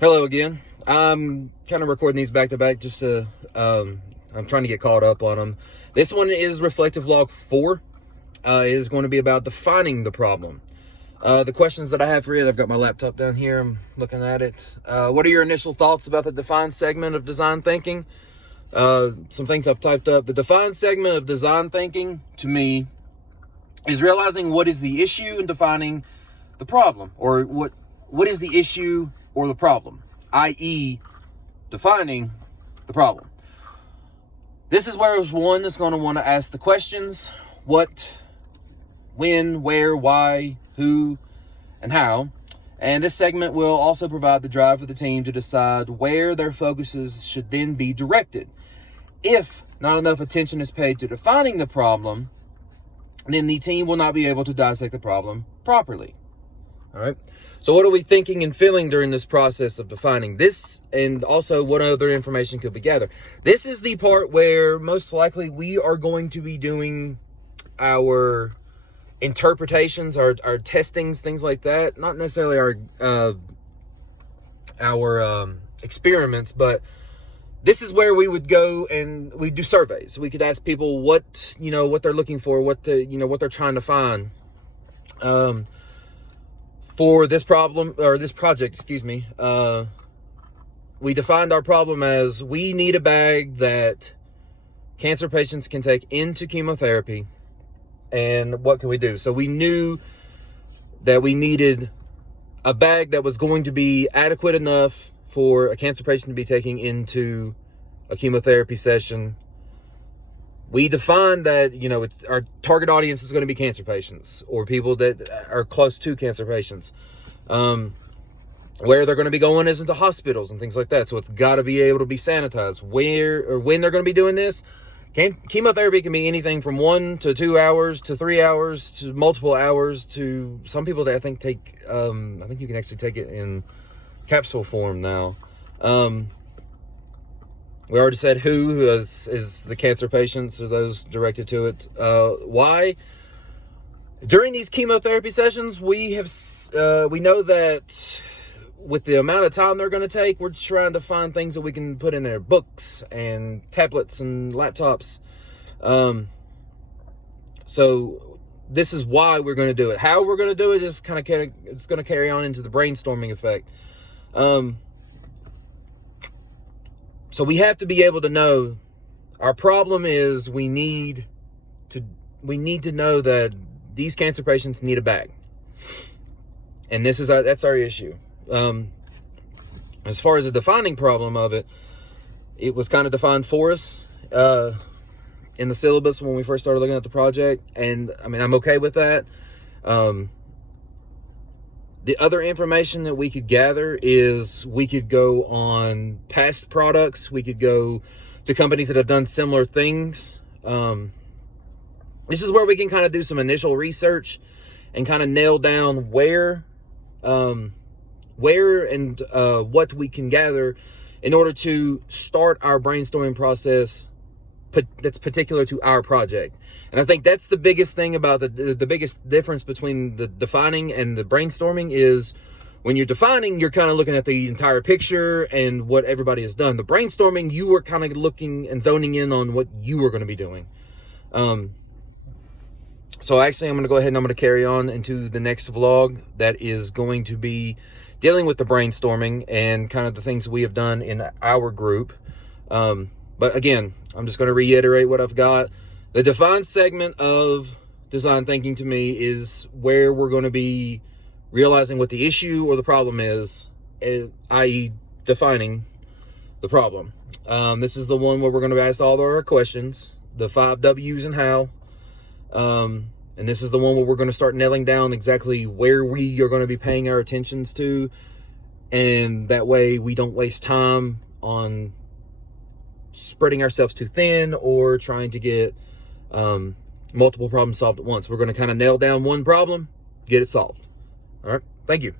Hello again. I'm kind of recording these back to back just to, I'm trying to get caught up on them. This one is Reflective Log 4. It is going to be about defining the problem. The questions that I have for you, I've got my laptop down here, I'm looking at it. What are your initial thoughts about the defined segment of design thinking? Some things I've typed up. The defined segment of design thinking, to me, is realizing what is the issue and defining the problem, or what is the issue or the problem, i.e. defining the problem. This is where one is going to want to ask the questions: what, when, where, why, who, and how. And this segment will also provide the drive for the team to decide where their focuses should then be directed. If not enough attention is paid to defining the problem, then the team will not be able to dissect the problem properly. All right. So what are we thinking and feeling during this process of defining this, and also what other information could be gathered? This is the part where most likely we are going to be doing our interpretations, our testings, things like that. Not necessarily our experiments, but this is where we would go and we do surveys. We could ask people what they're looking for, what they're trying to find. For this problem, or this project, we defined our problem as we need a bag that cancer patients can take into chemotherapy. And what can we do? So we knew that we needed a bag that was going to be adequate enough for a cancer patient to be taking into a chemotherapy session. We defined that, our target audience is going to be cancer patients or people that are close to cancer patients. Where they're going to be going is into hospitals and things like that. So it's got to be able to be sanitized. Where or when they're going to be doing this, chemotherapy can be anything from 1 to 2 hours to 3 hours to multiple hours to some people that I think take, I think you can actually take it in capsule form now. We already said who is the cancer patients or those directed to it. Why? During these chemotherapy sessions, we know that with the amount of time they're going to take, we're trying to find things that we can put in their books and tablets and laptops. So this is why we're going to do it. How we're going to do it is it's going to carry on into the brainstorming effect. So we have to be able to know our problem is we need to know that these cancer patients need a bag. And that's our issue. As far as the defining problem of it, it was kind of defined for us in the syllabus when we first started looking at the project. And I mean, I'm okay with that. The other information that we could gather is we could go on past products. We could go to companies that have done similar things. This is where we can kind of do some initial research and kind of nail down where and what we can gather in order to start our brainstorming process that's particular to our project. And I think that's the biggest thing about the biggest difference between the defining and the brainstorming is when you're defining, you're kind of looking at the entire picture and what everybody has done. The brainstorming, you were kind of looking and zoning in on what you were going to be doing. So actually, I'm going to go ahead and I'm going to carry on into the next vlog that is going to be dealing with the brainstorming and kind of the things we have done in our group. But again, I'm just going to reiterate what I've got. The defined segment of design thinking to me is where we're going to be realizing what the issue or the problem is, i.e. defining the problem. This is the one where we're going to ask all of our questions, the 5 W's and how. And this is the one where we're going to start nailing down exactly where we are going to be paying our attentions to. And that way we don't waste time on spreading ourselves too thin or trying to get multiple problems solved at once. We're going to kind of nail down one problem, get it solved. All right. Thank you.